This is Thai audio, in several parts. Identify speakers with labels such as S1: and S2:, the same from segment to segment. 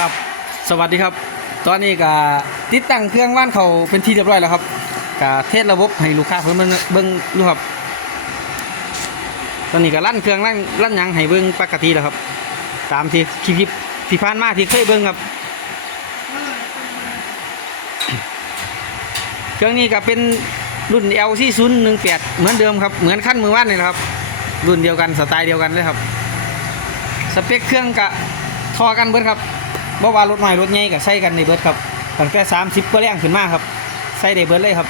S1: ครับ สวัสดีครับ ตอนนี้ก็ติดตั้งเครื่องว่านเขาเป็นที่เรียบร้อยแล้วครับก็เทสระบบให้ลูกค้าเพิ่นเบิ่งดูครับ ตอนนี้ก็ลั่นเครื่องลั่นลั่นยังให้เบิ่งปกติแล้วครับ ตามที่คลิปที่ผ่านมาที่เคยเบิ่งครับ เครื่องนี้ก็เป็นรุ่น LC 0 1 8 เหมือนเดิมครับ เหมือนขั้นมือว่านนี่แหละครับ รุ่นเดียวกันสไตล์เดียวกันเลยครับ สเปคเครื่องกะทอกันเบิดครับ บ่ว่ารถใหม่รถใหญ่ก็ใส่กันในเบิดครับตั้งแต่30ก็แรงขึ้นมาครับใส่ได้เบิดเลยครับ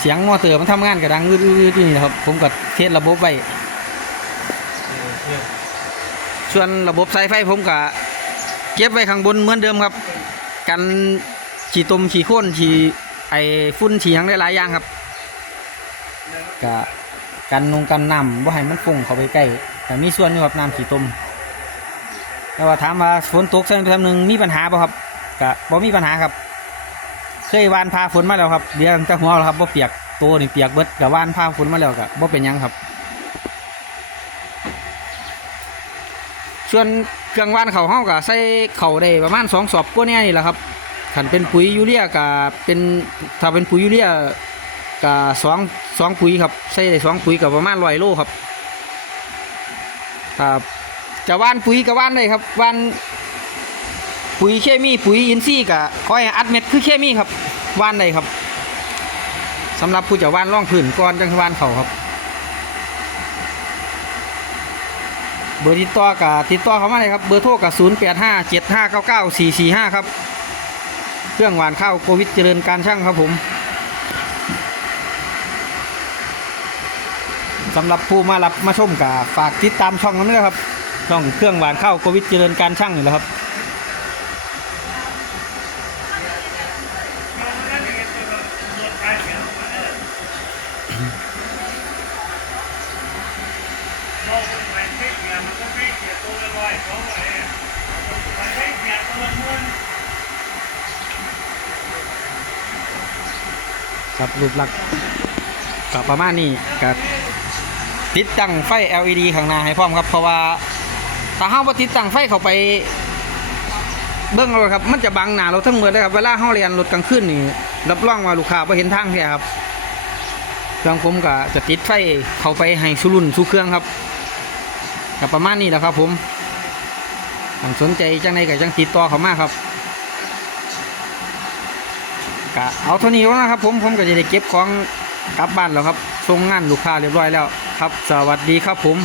S1: เสียงมอเตอร์มันทำงานก็ดังอื้อๆนี่ครับ ผมก็เทสระบบไว้ส่วนระบบสายไฟผมก็เก็บไว้ข้างบนเหมือนเดิมครับ กันขี่ตมขี่โค่นขี่ไอ้ฝุ่นขี่หยังได้หลายอย่างครับก็กันนงกันน้ำว่าให้มันฟุ้งเข้าไปใกล้ แต่มีส่วนอยู่ครับน้ำขี่ตมแต่ว่าถามว่าฝนตกสักคำหนึ่งมีปัญหาป่ะครับก็บ่มีปัญหาครับ เคยวานพาฝนมาแล้วครับเดี๋ยวตั้งแต่หัวแล้วครับบ่เปียกตัวนี่เปียกเบิดกับวานพาฝนมาแล้วก็บ่เป็นยังครับ ส่วนเครื่องว่านเขาเฮาก็ใส่เข่าได้ประมาณสองสอบกว่านี้นี่แหละครับขันเป็นปุ๋ยยูเรียก็เป็นถ้าเป็นปุ๋ยยูเรียก็สองสองปุ๋ยครับใส่ได้สองปุ๋ยกับประมาณร้อยโลครับ ครับจะว่านปุ๋ยก็ว่านได้ครับว่านปุ๋ยเคมีปุ๋ยอินทรีย์ก็คอยอัดเม็ดคือเคมีครับว่านได้ครับสำหรับผู้จะว่านร่องผืนก่อนจังสิว่านเขาครับ เบอร์ติดต่อกับติดต่อเขามาเลยครับเบอร์โทรกับ0 8 5 7 5 9 9 4 4 5ครับ เครื่องหวานข้าวโควิดเจริญการช่างครับผม สำหรับผู้มารับมาชมกับฝากติดตามช่องนั้นด้วยครับ ช่องเครื่องหวานข้าวโควิดเจริญการช่างนี่แหละครับครับรูปลักษณ์ก็ประมาณนี้กับ ติดตั้งไฟ LED ข้างหน้าให้พร้อมครับ เพราะว่าถ้าเฮาบ่ติดตั้งไฟเข้าไปเบิ่งเอาครับมันจะบังหน้าเราทั้งหมดเลยครับเวลาเฮาเรียนรถกลางคืนนี่รับรองว่าลูกค้าบ่เห็นทางแท้ครับเครื่องผมก็จะติดไฟเข้าไปให้สุรุ่นสู่เครื่องครับก็ประมาณนี้แหละครับผมถ้าสนใจจังไดก็จังติดต่อเขามากครับก็เอาเท่านี้แล้วนะครับผมผมก็จะได้เก็บของกลับบ้านแล้วครับส่งงานลูกค้าเรียบร้อยแล้ว ครับ สวัสดีครับผม